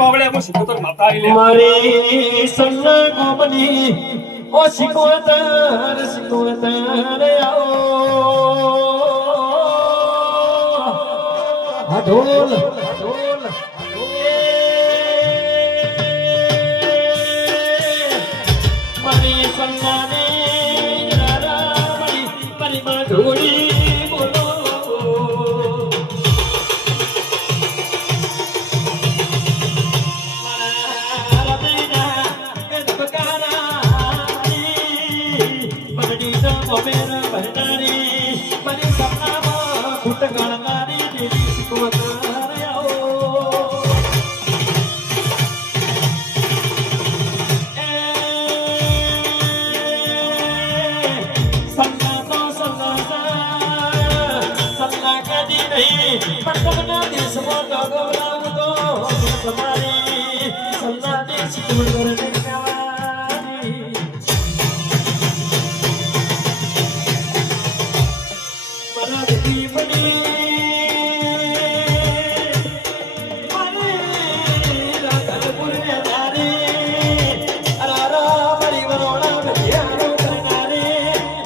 પાવડે હું શીખતો માતા આવી લે મારી સન્ના ગોમની ઓ શીખવતર આવો આ ઢોલ મારી સન્નાને મારી ઢોળી બોલો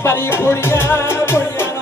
Pari puriya puriya